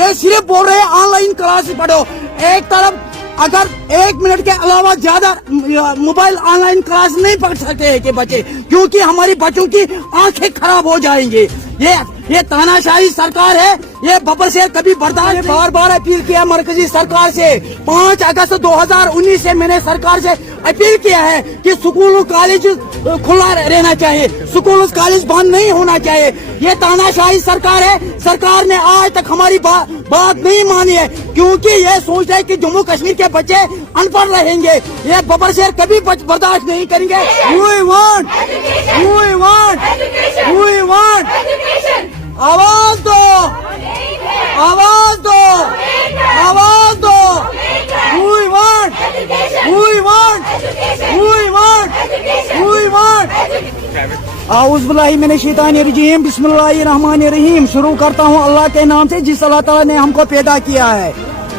یہ صرف بول رہے ہیں آن لائن کلاس پڑھو. ایک طرف اگر 1 منٹ کے علاوہ زیادہ موبائل آن لائن کلاس نہیں پڑھ سکتے ہیں کہ بچے, کیونکہ ہماری بچوں کی آنکھیں خراب ہو جائیں گے. یہ تاناشاہی سرکار ہے, یہ ببر سے کبھی برداشت. بار بار اپیل کیا مرکزی سرکار سے, 5 اگست 2019 سے میں نے سرکار سے اپیل کیا ہے کہ سکول کالج کھلا رہنا چاہیے, سکول کالج بند نہیں ہونا چاہیے. یہ تاناشاہی سرکار ہے, سرکار نے آج تک ہماری بات نہیں مانی ہے, کیونکہ یہ سوچ رہے کہ جموں کشمیر کے بچے ان پڑھ رہیں گے. یہ ببر شہر کبھی برداشت نہیں کریں گے. آواز دو, آواز دو, آواز دو. اعوذ باللہ من الشیطان الرجیم, بسم اللہ الرحمن الرحیم. شروع کرتا ہوں اللہ کے نام سے جس اللہ تعالیٰ نے ہم کو پیدا کیا ہے.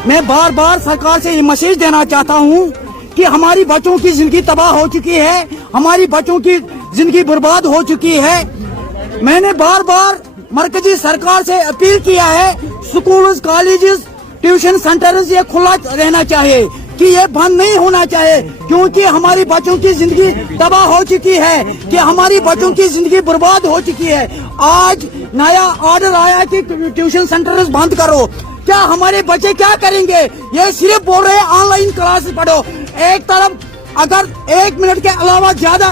میں بار بار سرکار سے یہ میسج دینا چاہتا ہوں کہ ہماری بچوں کی زندگی تباہ ہو چکی ہے, ہماری بچوں کی زندگی برباد ہو چکی ہے. میں نے بار بار مرکزی سرکار سے اپیل کیا ہے سکولز, کالجز, ٹیوشن سینٹرز یہ کھلا رہنا چاہیے, کہ یہ بند نہیں ہونا چاہیے, کیونکہ ہماری بچوں کی زندگی تباہ ہو چکی ہے, کہ ہماری بچوں کی زندگی برباد ہو چکی ہے. آج نیا آرڈر آیا کہ ٹیوشن سینٹرز بند کرو. کیا ہمارے بچے کیا کریں گے؟ یہ صرف بول رہے ہیں آن لائن کلاس پڑھو. ایک طرف اگر 1 منٹ کے علاوہ زیادہ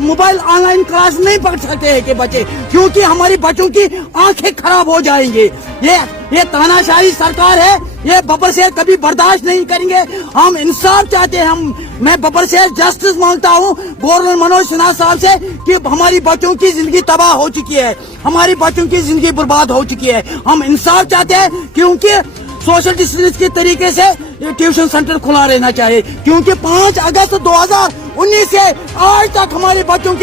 موبائل آن لائن کلاس نہیں پڑھ سکتے ہیں کہ بچے, کیونکہ ہماری بچوں کی آنکھیں خراب ہو جائیں گے. یہ تاناشاہی سرکار ہے, یہ ببر شہر کبھی برداشت نہیں کریں گے. ہم انصاف چاہتے ہیں, میں ببر شہر جسٹس مانگتا ہوں گورنر منوج سنہا صاحب سے کہ ہماری بچوں کی زندگی تباہ ہو چکی ہے, ہماری بچوں کی زندگی برباد ہو چکی ہے. ہم انصاف چاہتے ہیں, کیونکہ سوشل ڈسٹینس کے طریقے سے ٹیوشن سینٹر کھلا رہنا چاہیے, کیونکہ 5 اگست 2019 سے آج تک ہمارے بچوں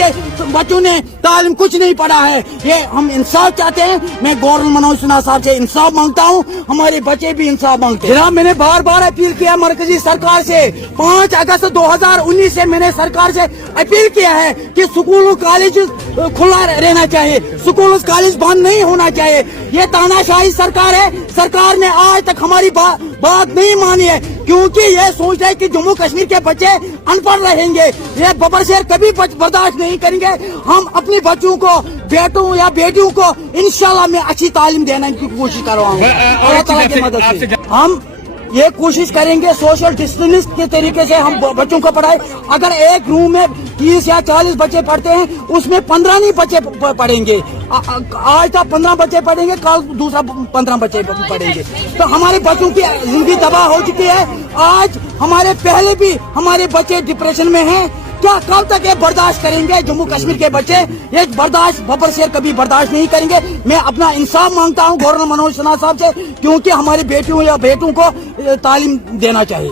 نے تعلیم کچھ نہیں پڑھا ہے. یہ ہم انصاف چاہتے ہیں. میں گورنر منوج سنہا صاحب سے انصاف مانگتا ہوں, ہمارے بچے بھی انصاف مانگتے ہیں. جناب میں نے بار بار اپیل کیا مرکزی سرکار سے, 5 اگست 2019 سے میں نے سرکار سے اپیل کیا ہے کہ سکول کالج کھلا رہنا چاہیے, سکول کالج بند نہیں ہونا چاہیے. یہ تاناشاہی سرکار ہے, سرکار نے آج تک ہماری بات نہیں مانی ہے, کیونکہ یہ سوچ رہے کہ جموں کشمیر کے بچے ان پڑھ رہیں گے. یہ ببر شہر کبھی برداشت نہیں کریں گے. ہم اپنی بچوں کو, بیٹوں یا بیٹیوں کو انشاءاللہ میں اچھی تعلیم دینے کی کوشش کر رہا ہوں اللہ تعالیٰ کی مدد سے. ہم یہ کوشش کریں گے سوشل ڈسٹینس کے طریقے سے ہم بچوں کو پڑھائیں. اگر ایک روم میں 30 یا 40 بچے پڑھتے ہیں, اس میں 15 نہیں بچے پڑھیں گے. آج تک 15 بچے پڑھیں گے, کل دوسرا 15 بچے پڑھیں گے. تو ہمارے بچوں کی زندگی تباہ ہو چکی ہے. آج ہمارے پہلے بھی ہمارے بچے ڈپریشن میں ہیں. کیا کب تک یہ برداشت کریں گے جموں کشمیر کے بچے؟ یہ برداشت ببر شہر کبھی برداشت نہیں کریں گے. میں اپنا انصاف مانگتا ہوں گورنر منوج سنہا صاحب سے, کیونکہ ہماری بیٹیوں یا بیٹوں کو تعلیم دینا چاہیے.